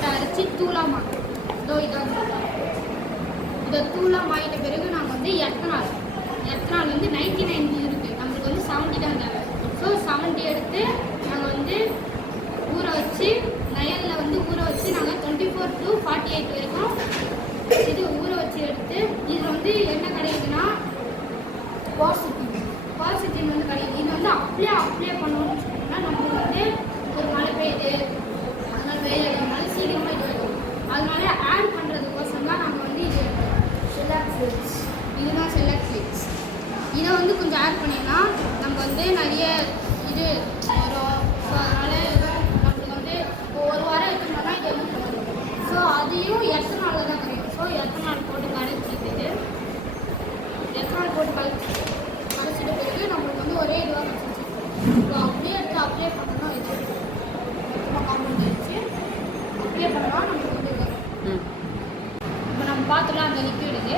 போட்டு அரைச்சி தூளாக மாட்டோம். இதை தூளாக மாறிட்ட பிறகு நாங்கள் வந்து எத்தனால் வந்து 99 இருக்குது, நம்மளுக்கு வந்து 70 தான் தேவை. ஸோ 70 எடுத்து நாங்கள் வந்து ஊற வச்சு நயலில் வந்து ஊற வச்சு நாங்கள் 24 to 48 வரைக்கும் இது ஊற வச்சு எடுத்து இதில் வந்து என்ன கிடைக்குதுன்னா பாசிட்டிவ் வந்து கிடைக்குது. இது வந்து அப்ளை பண்ணணும்னு சொன்னோம்னா நம்மளுக்கு வந்து ஒரு மழை பெய்யுது, அதனால வெயில் அடிக்கிறதுனால சீக்கிரமாக இது வரும். அதனால ஆட் பண்ணுறதுக்கோசம் தான் நாங்கள் வந்து இது இதுதான் செலக்ட் ஃபிக்ஸ். இதை வந்து கொஞ்சம் ஆட் பண்ணினா நம்ம வந்து நிறைய இது வரும். ஸோ அதனால் நம்மளுக்கு வந்து ஒரு வாரம் இருக்கணும்னா இது வந்து பண்ணுவோம். ஸோ அதையும் எத்தனால் தான் கிடைக்கும். ஸோ எத்தனால் போட்டு கரைச்சிட்டு கரைச்சிட்ட பிறகு நம்மளுக்கு வந்து ஒரே இதுவாக கிடச்சிச்சு. ஸோ அப்படியே எடுத்து அப்ளை பண்ணணும். இது சும்மா காம்பவுண்ட் வச்சு அப்ளை பண்ணலாம். நம்மளுக்கு வந்து இப்போ நம்ம பார்த்துலாம் அந்த லிக்விட் இது.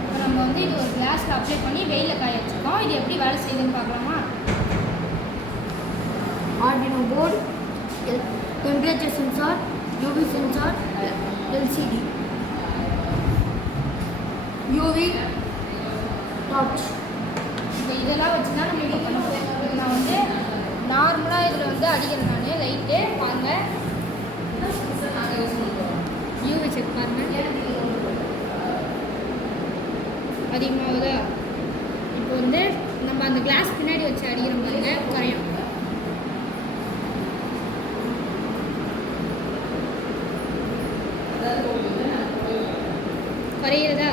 இப்போ நம்ம வந்து இது ஒரு கிளாஸில் அப்ளை பண்ணி வெயிலில் காய வச்சுருக்கோம். இது எப்படி வேலை செய்யுதுன்னு பார்க்கலாமா? Arduino board, temperature sensor, UV sensor, LCD, UV torch. இப்போ இதெல்லாம் வச்சு தான் நம்ம இது பண்ணுவோம். நான் வந்து நார்மலாக இதில் வந்து அடிக்கிறேன் நான் லைட்டு பாருங்க. யூவி செக் பாருங்க அதிகமாகுதா. இப்போ வந்து நம்ம அந்த கிளாஸ் பின்னாடி வச்சு அடிக்கிற பாருங்க குறையும். குறையிறதா